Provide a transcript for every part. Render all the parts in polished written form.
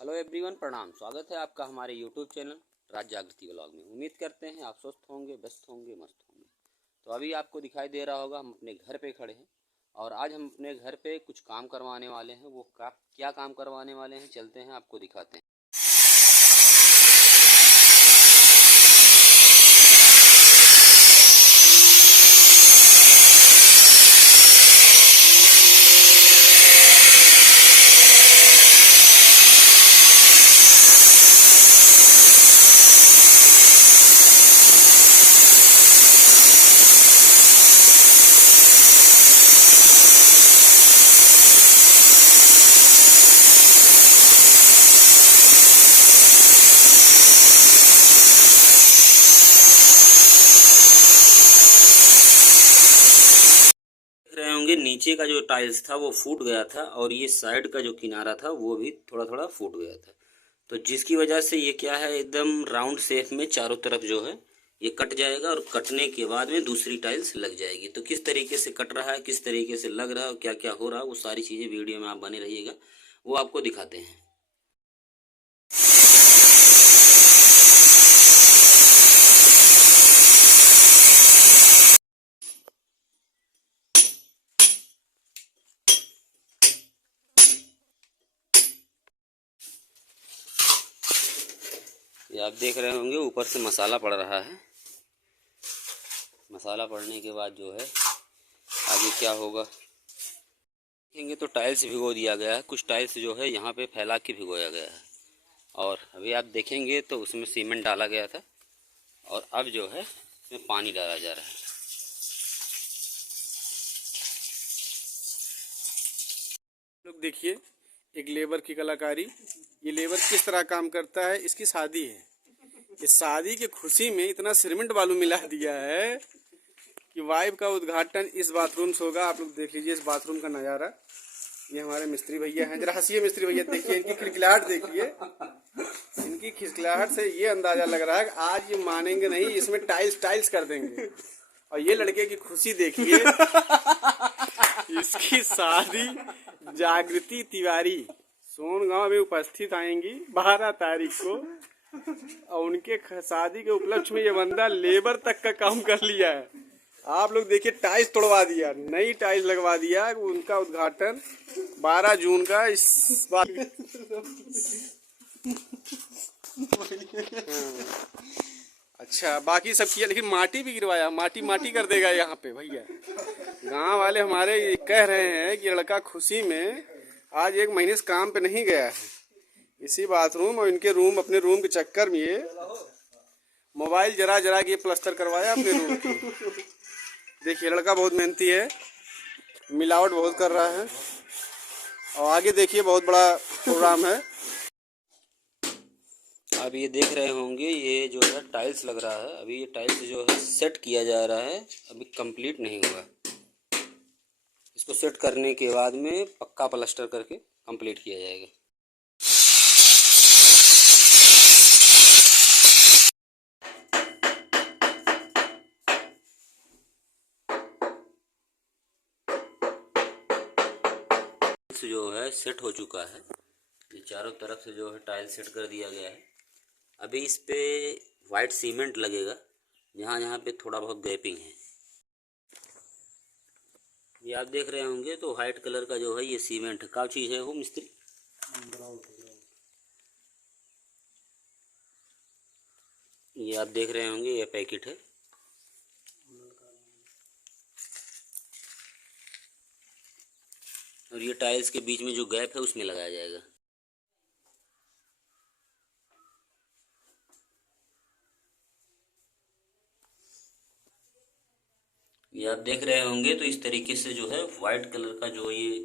Hello everyone, प्रणाम। स्वागत है आपका हमारे यूट्यूब चैनल राज जागृति व्लॉग में। उम्मीद करते हैं आप स्वस्थ होंगे, व्यस्त होंगे, मस्त होंगे। तो अभी आपको दिखाई दे रहा होगा हम अपने घर पे खड़े हैं और आज हम अपने घर पे कुछ काम करवाने वाले हैं। वो क्या काम करवाने वाले हैं, चलते हैं आपको दिखाते हैं। रहे होंगे नीचे का जो टाइल्स था वो फूट गया था और ये साइड का जो किनारा था वो भी थोड़ा थोड़ा फूट गया था। तो जिसकी वजह से ये क्या है, एकदम राउंड शेप में चारों तरफ जो है ये कट जाएगा और कटने के बाद में दूसरी टाइल्स लग जाएगी। तो किस तरीके से कट रहा है, किस तरीके से लग रहा है और क्या क्या हो रहा है, वो सारी चीज़ें वीडियो में आप बने रहिएगा, वो आपको दिखाते हैं। ये आप देख रहे होंगे ऊपर से मसाला पड़ रहा है। मसाला पड़ने के बाद जो है आगे क्या होगा देखेंगे। तो टाइल्स भिगो दिया गया है, कुछ टाइल्स जो है यहाँ पे फैला के भिगोया गया है और अभी आप देखेंगे तो उसमें सीमेंट डाला गया था और अब जो है इसमें पानी डाला जा रहा है। लोग देखिए, एक लेबर की कलाकारी। ये लेबर किस तरह काम करता है। इसकी शादी है, इस शादी की खुशी में इतना सीमेंट बालू मिला दिया है कि वाइफ का उद्घाटन इस बाथरूम से होगा। आप लोग देख लीजिए इस बाथरूम का नज़ारा। ये हमारे मिस्त्री भैया हैं, जरा हंसिए मिस्त्री भैया, देखिए इनकी खिलखिलाहट देखिए। इनकी खिलखिलाहट से ये अंदाजा लग रहा है कि आज ये मानेंगे नहीं, इसमें टाइल्स कर देंगे। और ये लड़के की खुशी देखिए। इसकी शादी जागृति तिवारी सोनगांव में उपस्थित आएंगी 12 तारीख को और उनके शादी के उपलक्ष्य में ये बंदा लेबर तक का काम कर लिया है। आप लोग देखिए, टाइल्स तोड़वा दिया, नई टाइल्स लगवा दिया। उनका उद्घाटन 12 जून का इस बार। अच्छा, बाकी सब किया, लेकिन माटी भी गिरवाया। माटी कर देगा यहाँ पे भैया। गांव वाले हमारे ये कह रहे हैं कि लड़का खुशी में आज 1 महीने से काम पे नहीं गया है। इसी बाथरूम और इनके रूम, अपने रूम के चक्कर में ये मोबाइल जरा के प्लास्टर करवाया अपने रूम की। देखिए लड़का बहुत मेहनती है, मिलावट बहुत कर रहा है और आगे देखिए बहुत बड़ा प्रोग्राम है। अब ये देख रहे होंगे ये जो है टाइल्स लग रहा है। अभी ये टाइल्स जो है सेट किया जा रहा है, अभी कंप्लीट नहीं हुआ। इसको सेट करने के बाद में पक्का प्लास्टर करके कंप्लीट किया जाएगा। जो है सेट हो चुका है, ये चारों तरफ से जो है टाइल्स सेट कर दिया गया है। अभी इस पे वाइट सीमेंट लगेगा, यहाँ पे थोड़ा बहुत गैपिंग है। ये आप देख रहे होंगे तो वाइट कलर का जो है ये सीमेंट का चीज़ है वो मिस्त्री। ये आप देख रहे होंगे ये पैकेट है। और ये टाइल्स के बीच में जो गैप है उसमें लगाया जाएगा। ये आप देख रहे होंगे तो इस तरीके से जो है वाइट कलर का जो ये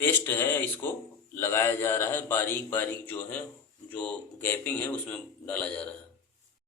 पेस्ट है इसको लगाया जा रहा है। बारीक बारीक जो है जो गैपिंग है उसमें डाला जा रहा है।